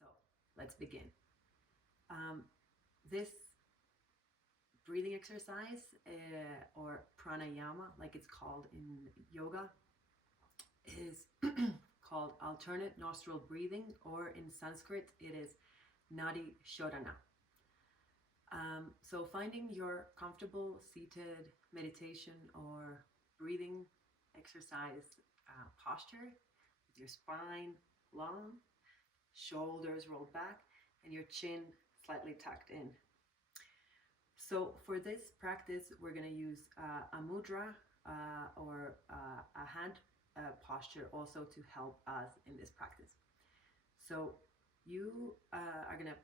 So let's begin. This breathing exercise, or pranayama, like it's called in yoga, is called alternate nostril breathing, or in Sanskrit it is nadi shodhana. So finding your comfortable seated meditation or breathing exercise posture, with your spine long, shoulders rolled back, and your chin slightly tucked in. So for this practice, we're going to use a mudra or a hand posture also to help us in this practice. So you are going to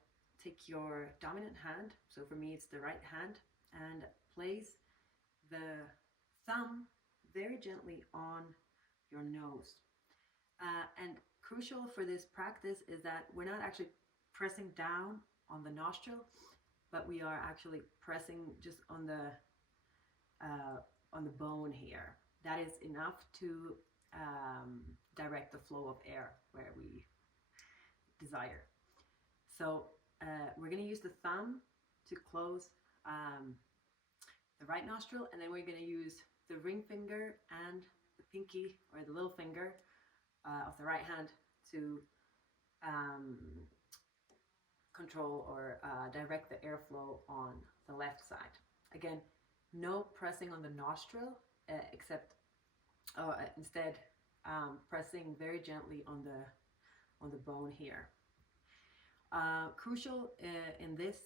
take your dominant hand, so for me it's the right hand, and place the thumb very gently on your nose. And crucial for this practice is that we're not actually pressing down on the nostril, but we are actually pressing just on the bone here. That is enough to direct the flow of air where we desire. So we're going to use the thumb to close the right nostril, and then we're going to use the ring finger and the pinky or the little finger of the right hand to control or direct the airflow on the left side. Again, no pressing on the nostril, except instead pressing very gently on the bone here. Crucial in this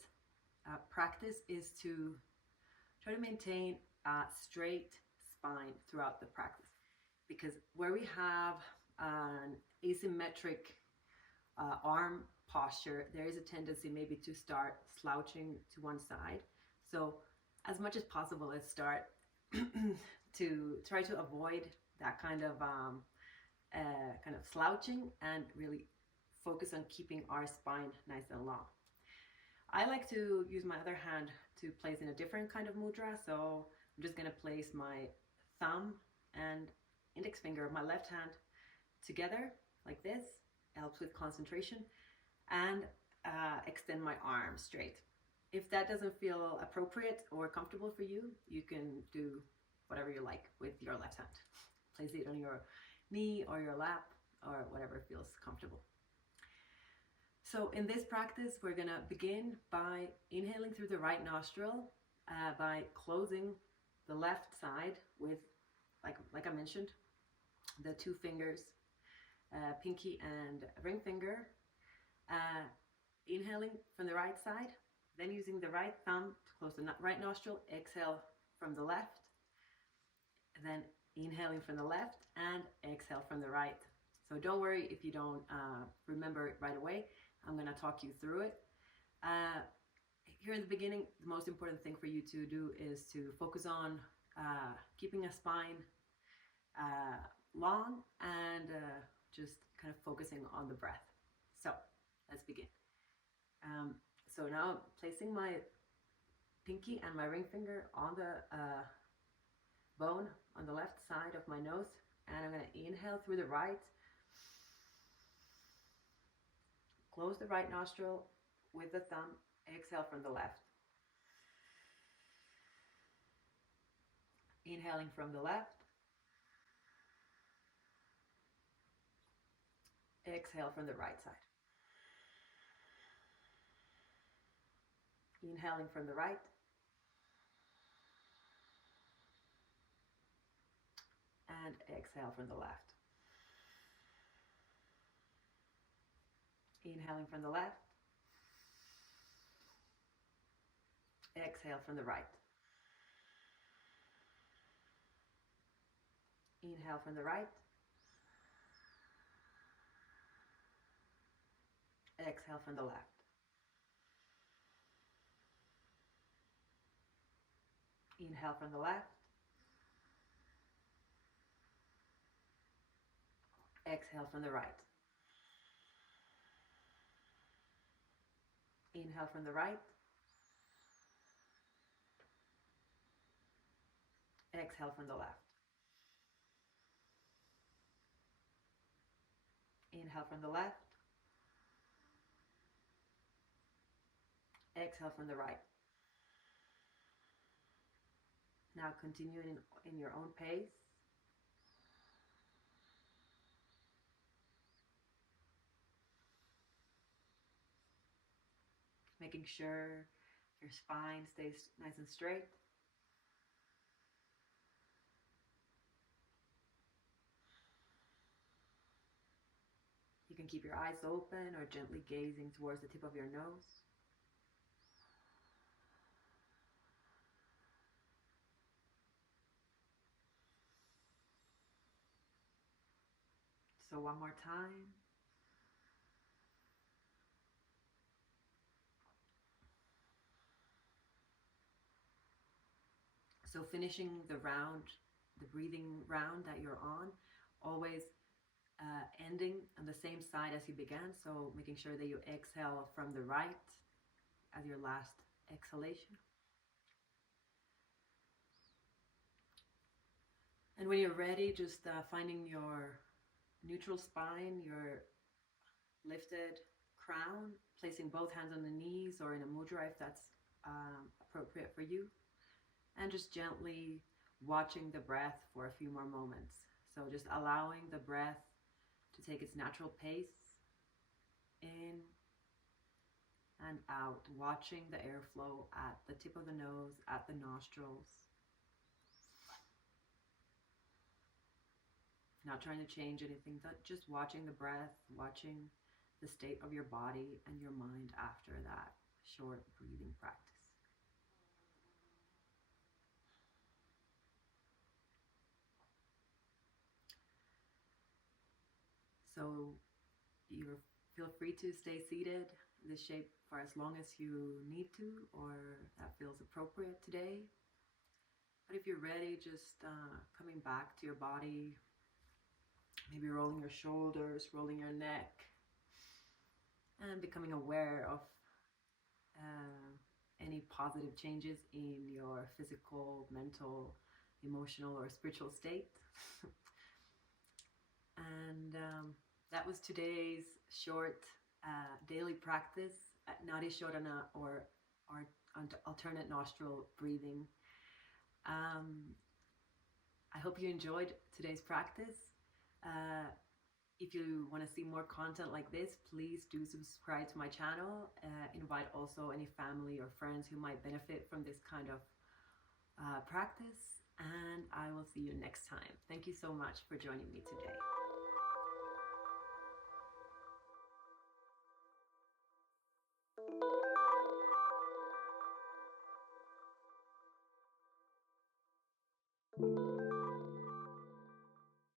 practice is to try to maintain a straight spine throughout the practice, because where we have an asymmetric arm posture, there is a tendency maybe to start slouching to one side. So as much as possible, let's start to try to avoid that kind of slouching and really focus on keeping our spine nice and long. I like to use my other hand to place in a different kind of mudra. So I'm just going to place my thumb and index finger of my left hand together like this. It helps with concentration, and extend my arm straight. If that doesn't feel appropriate or comfortable for you, you can do whatever you like with your left hand. Place it on your knee or your lap or whatever feels comfortable. So in this practice, we're going to begin by inhaling through the right nostril, by closing the left side with, like I mentioned, the two fingers, pinky and ring finger. Inhaling from the right side, then using the right thumb to close the right nostril, exhale from the left, then inhaling from the left and exhale from the right. So don't worry if you don't remember it right away. I'm going to talk you through it. Here in the beginning, the most important thing for you to do is to focus on keeping a spine long and just kind of focusing on the breath. So let's begin. So now I'm placing my pinky and my ring finger on the bone on the left side of my nose, and I'm going to inhale through the right. Close the right nostril with the thumb. Exhale from the left. Inhaling from the left. Exhale from the right side. Inhaling from the right. And exhale from the left. Inhaling from the left. Exhale from the right. Inhale from the right. Exhale from the left. Inhale from the left. Exhale from the right. Inhale from the right. Exhale from the left. Inhale from the left. Exhale from the right. Now continue in your own pace. Making sure your spine stays nice and straight. You can keep your eyes open or gently gazing towards the tip of your nose. So one more time. So finishing the round, the breathing round that you're on, always ending on the same side as you began. So making sure that you exhale from the right as your last exhalation. And when you're ready, just finding your neutral spine, your lifted crown, placing both hands on the knees or in a mudra if that's appropriate for you. And just gently watching the breath for a few more moments. So just allowing the breath to take its natural pace in and out, watching the airflow at the tip of the nose, at the nostrils. Not trying to change anything, just watching the breath, watching the state of your body and your mind after that short breathing practice. So you feel free to stay seated in this shape for as long as you need to, or that feels appropriate today. But if you're ready, just coming back to your body, maybe rolling your shoulders, rolling your neck, and becoming aware of any positive changes in your physical, mental, emotional, or spiritual state. And that was today's short daily practice at Nadi Shodhana or alternate nostril breathing. I hope you enjoyed today's practice. If you want to see more content like this, please do subscribe to my channel. Invite also any family or friends who might benefit from this kind of practice. And I will see you next time. Thank you so much for joining me today.